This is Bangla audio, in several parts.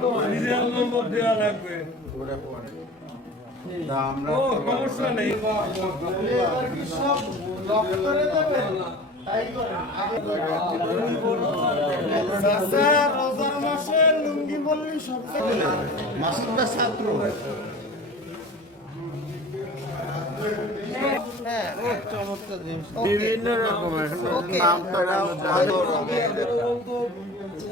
সিরিয়াল নম্বর দেওয়া লাগবে। মাসুদটা ছাত্র বিভিন্ন রকমের। নাম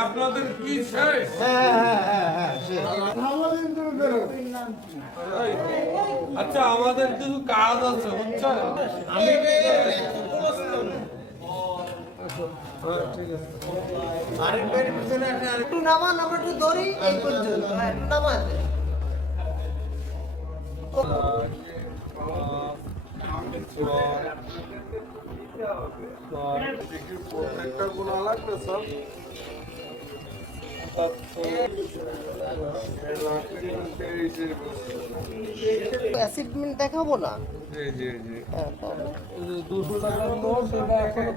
আপনাদের কি আচ্ছা আমাদের কিছু কাজ আছে বুঝছেন আরেকবার। পিছনে একটু নামান আমরা একটু ধরি এই পর্যন্ত। হ্যাঁ, অ্যাসিডমেন্ট দেখাবো না? জি জি জি দুশো টাকার নোট সেটা এখনও